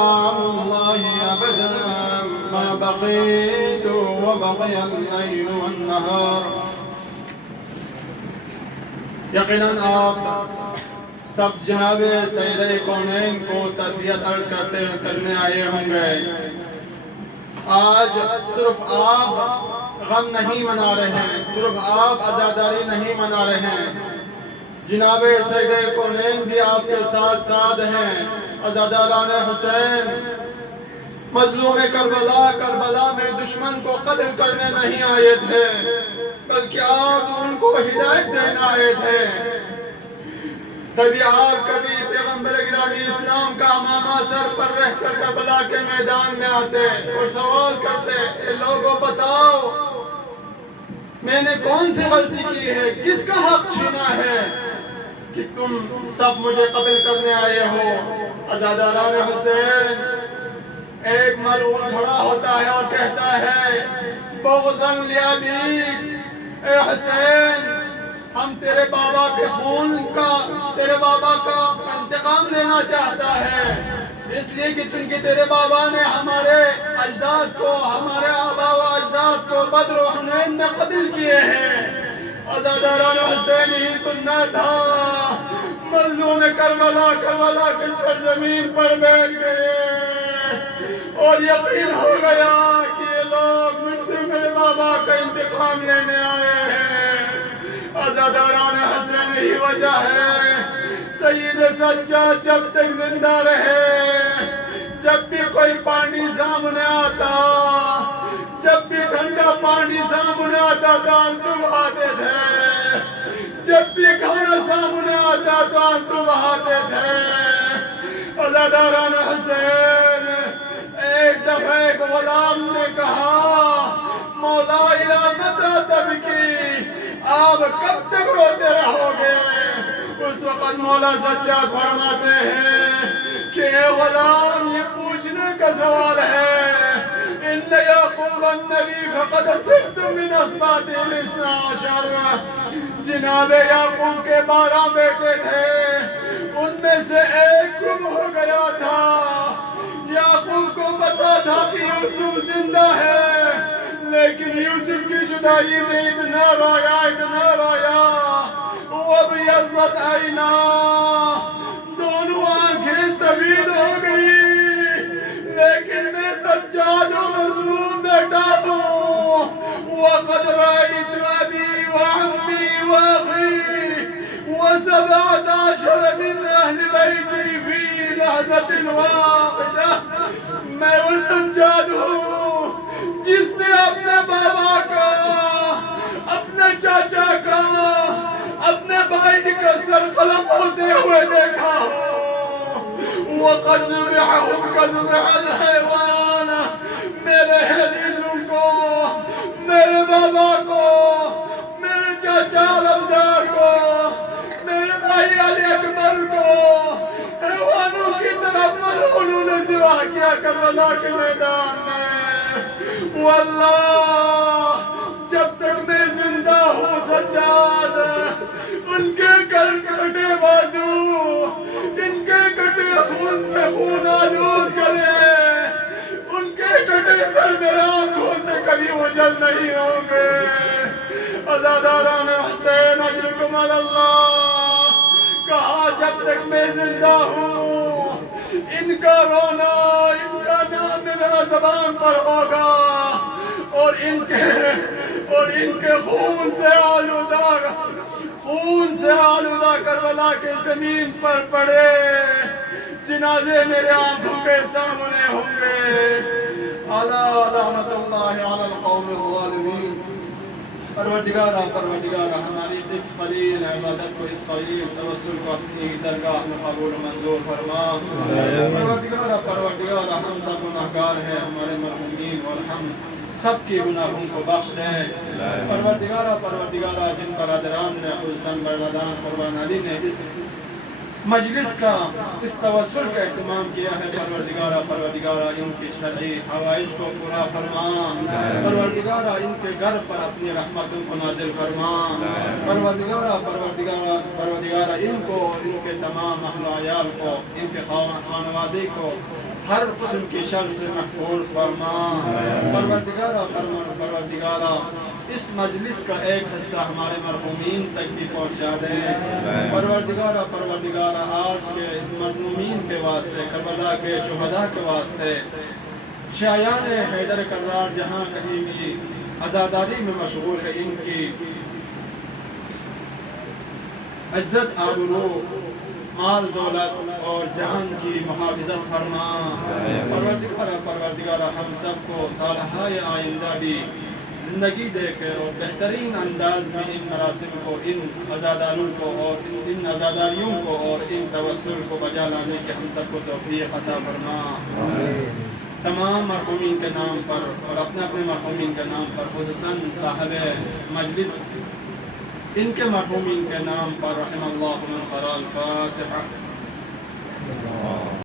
طعام الله أبدا ما بقيت وبقي الليل والنهار. یقیناً آپ سب جناب سید کونین کو تربیت کرنے آئے ہوں گے. آج صرف آپ غم نہیں منا رہے ہیں, صرف آپ عزاداری نہیں منا رہے ہیں, جناب سید کونین بھی آپ کے ساتھ ساتھ ہیں. عزاداران حسین مظلوم کربلا میں دشمن کو قتل کرنے نہیں آئے تھے, بلکہ آپ ان کو ہدایت دینا آئے تھے. تبھی آپ کبھی پیغمبر گرامی اسلام کا امامہ سر پر رہ کر کربلا کے میدان میں آتے اور سوال کرتے, اے لوگوں بتاؤ میں نے کون سی غلطی کی ہے, کس کا حق چھینا ہے کہ تم سب مجھے قتل کرنے آئے ہو. عزاداران حسین, ایک ملعون کھڑا ہوتا ہے اور کہتا ہے, بغضاً لأبیک, اے حسین ہم تیرے بابا کے خون کا, تیرے بابا کا انتقام لینا چاہتا ہے, اس لیے کہ چونکہ تیرے بابا نے ہمارے اجداد کو, ہمارے آبا و اجداد کو بدر و حنین میں قتل کیے ہیں. عزاداران حسین ہی سننا تھا. مظلوم کربلا کے سرزمین پر بیٹھ گئے اور یقین ہو گیا کہ یہ لوگ مجھ سے میرے بابا کا انتقام لینے آئے ہیں. عزاداران حسین ہی وجہ ہے سید سجاد جب تک زندہ رہے, جب بھی کوئی پانی سامنے آتا, جب بھی ٹھنڈا پانی سامنے آتا تو آنسو بہاتے تھے, جب بھی کھانا سامنے آتا تو آنسو بہاتے تھے. عزاداران حسین, ایک دفعہ ایک غلام نے کہا, مولا الی متی تبکی, آپ کب تک روتے رہو گے؟ اس وقت مولا سجاد فرماتے ہیں کہ اے غلام یہ پوچھنے کا سوال ہے, ان یعقوب النبی فقد صبت من اسباط الاثنی عشر, جناب یعقوب کے 12 بیٹے تھے, ان میں سے ایک گم ہو گیا تھا. یعقوب کو پتا تھا کہ یوسف زندہ ہے, لیکن یوسف کی جدائی میں اتنا رویا وَبِيَضَّتْ عَيْنَاهُ, دونوں آنکھیں سفید ہو گئی, لیکن میں سجاد و مظلوم بیٹا ہوں. وَقَدْ رَأَيْتُ أَبِي وَعَمِّي وَأَخِي و17 من أهل بيتي في لحظة واحدة. میں وہ سجاد ہوں جس نے اپنے بابا کا, اپنے چاچا کا, اپنے بھائی کا سر قلم ہوتے ہوئے دیکھا ہو. وَقَدْ ذُبِحَهُمْ كَذُبِحَ الْحَيْوَانَ, میرے عزیزوں کو, میرے بابا کو, میرے چاچا علمدار کو, میرے بھائی علی اکبر کو حیوانوں کی طرف ملعونوں نے ذبح کیا کربلا کے میدان میں. واللہ جب تک میں زندہ ہوں سجاد, ان کے کٹے بازو, ان کے کٹے خون سے خون آلود گلے, ان کے کٹے سر میرے آنکھوں سے کبھی اوجھل نہیں ہوں گے. عزاداران حسین اجرکم علی اللہ, کہا جب تک میں زندہ ہوں ان کا رونا, ان کا نام میرا زبان پر ہوگا, اور ان کے خون سے آلودہ کربلا کے زمین پر پڑے جنازے میرے آنکھوں کے سامنے ہوں گے. الا لعنت اللہ علی القوم الظالمین. پروردگارہ ہماری اس قلیل عبادت کو, اس قلیل توسل کو اپنی درگاہ میں قبول و منظور فرما. پروردگارہ ہم سب گناہگار ہیں, ہمارے مرحومین اور ہم سب کی گناہوں کو بخش دے. پروردگارہ جن برادران نے خصوصاً برادران قربان علی نے اس مجلس کا, اس توسل کا اہتمام کیا ہے, پروردگارہ ان کی شرعی حوائج کو پورا فرما. پروردگارہ ان کے گھر پر اپنی رحمتوں کو نازل فرما. پروردگارہ ان کو اور ان کے تمام اہل و عیال کو, ان کے خانوادے کو ہر قسم کی شر سے محفوظ فرما۔ پروردگارا اس مجلس کا ایک حصہ ہمارے مرحومین تک بھی پہنچا دیں۔ پروردگارا آج کے اس مرحومین کے واسطے، کربلا کے شہداء کے واسطے، شایان حیدر کرار جہاں کہیں بھی عزاداری میں مشغول ہے، ان کی عزت آبرو، مال دولت اور جان کی محافظت فرما۔ پروردگارا ہم سب کو سالہائے آئندہ بھی زندگی دے کے اور بہترین انداز میں ان مراسم کو، ان عزاداروں کو اور ان عزاداریوں کو اور ان توسل کو بجا لانے کے ہم سب کو توفیق عطا فرما۔ تمام مرحومین کے نام پر اور اپنے اپنے مرحومین کے نام پر، خصوصاً صاحب مجلس ان کے مرحومین کے نام پر، رحم اللہ من قرأ الفاتحہ۔